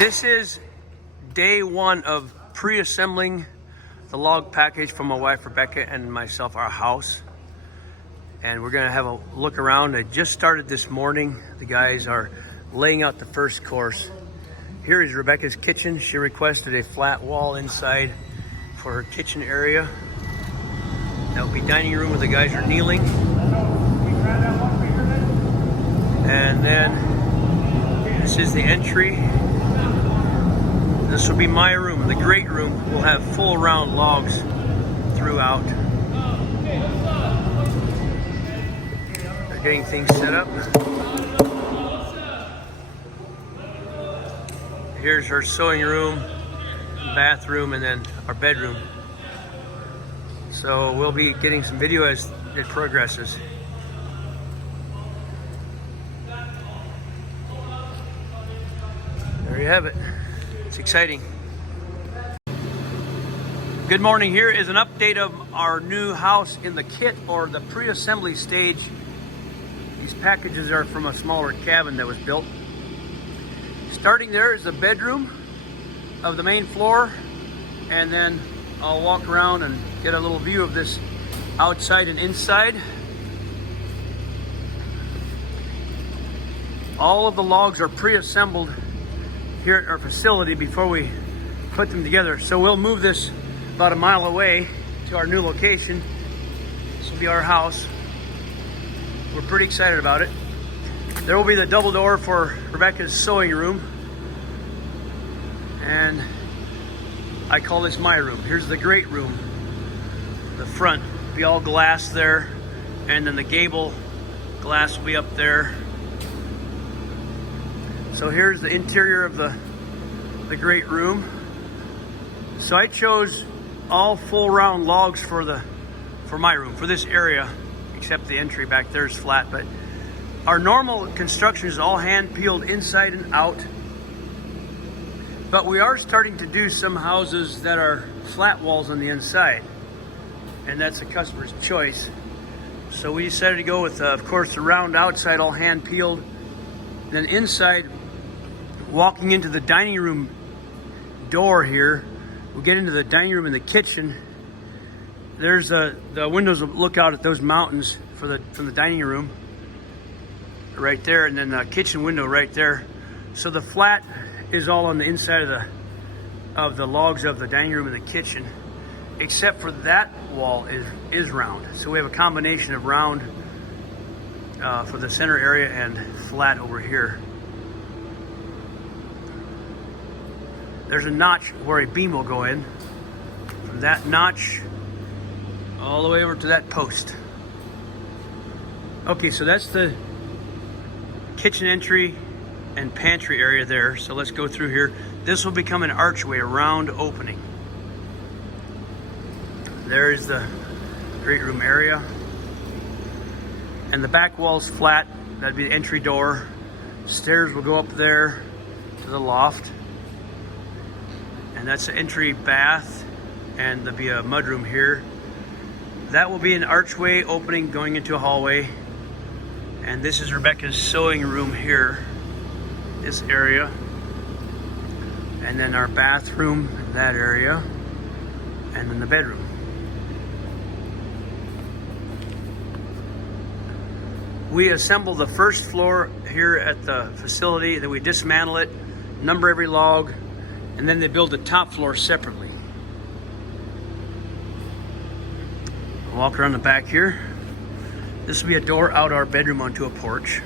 This is day one of pre-assembling the log package for my wife Rebekah and myself, our house. And we're gonna have a look around. I just started this morning. The guys are laying out the first course. Here is Rebekah's kitchen. She requested a flat wall inside for her kitchen area. That will be dining room where the guys are kneeling. And then this is the entry. This will be my room, the great room. We'll have full round logs throughout. They're getting things set up. Here's her sewing room, bathroom, and then our bedroom. So we'll be getting some video as it progresses. There you have it. It's exciting. Good morning. Here is an update of our new house in the kit or the pre-assembly stage. These packages are from a smaller cabin that was built. Starting there is the bedroom of the main floor, and then I'll walk around and get a little view of this outside and inside. All of the logs are pre-assembled here at our facility before we put them together. So we'll move this about a mile away to our new location. This will be our house. We're pretty excited about it. There will be the double door for Rebekah's sewing room. And I call this my room. Here's the great room. The front will be all glass there, and then the gable glass will be up there. So here's the interior of the great room. So I chose all full round logs for my room, for this area, except the entry back there is flat. But our normal construction is all hand peeled inside and out. But we are starting to do some houses that are flat walls on the inside, and that's the customer's choice. So we decided to go with, of course, the round outside, all hand peeled. Then inside, walking into the dining room door here, we'll get into the dining room and the kitchen. There's the windows will look out at those mountains from the dining room right there, and then the kitchen window right there. So the flat is all on the inside of the logs of the dining room and the kitchen, except for that wall is round. So we have a combination of round for the center area and flat over here. There's a notch where a beam will go in. From that notch all the way over to that post. Okay, so that's the kitchen entry and pantry area there. So let's go through here. This will become an archway, a round opening. There is the great room area. And the back wall's flat. That'd be the entry door. Stairs will go up there to the loft. And that's the entry bath, and there'll be a mudroom here. That will be an archway opening going into a hallway. And this is Rebekah's sewing room here, this area. And then our bathroom in that area, and then the bedroom. We assemble the first floor here at the facility, then we dismantle it, number every log, and then they build the top floor separately. Walk around the back here. This will be a door out our bedroom onto a porch.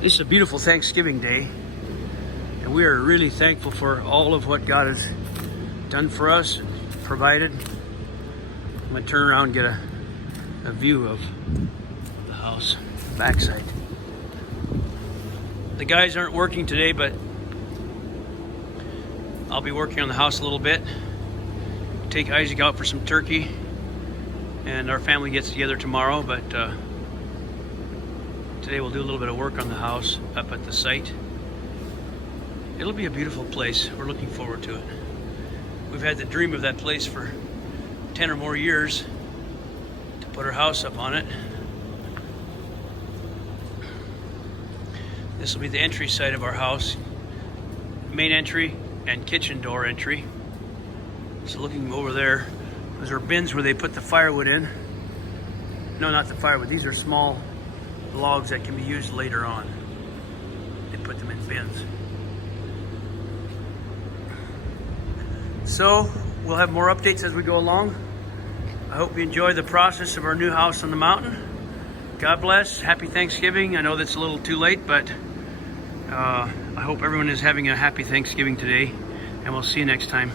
This is a beautiful Thanksgiving day, and we are really thankful for all of what God has done for us, provided. I'm gonna turn around and get a view of the house, backside. The guys aren't working today, but I'll be working on the house a little bit. Take Isaac out for some turkey, and our family gets together tomorrow, but today we'll do a little bit of work on the house up at the site. It'll be a beautiful place. We're looking forward to it. We've had the dream of that place for 10 or more years to put our house up on it. This will be the entry side of our house. Main entry and kitchen door entry. So looking over there, those are bins where they put the firewood in. No, not the firewood. These are small logs that can be used later on. They put them in bins. So we'll have more updates as we go along. I hope you enjoy the process of our new house on the mountain. God bless. Happy Thanksgiving. I know that's a little too late, but I hope everyone is having a happy Thanksgiving today, and we'll see you next time.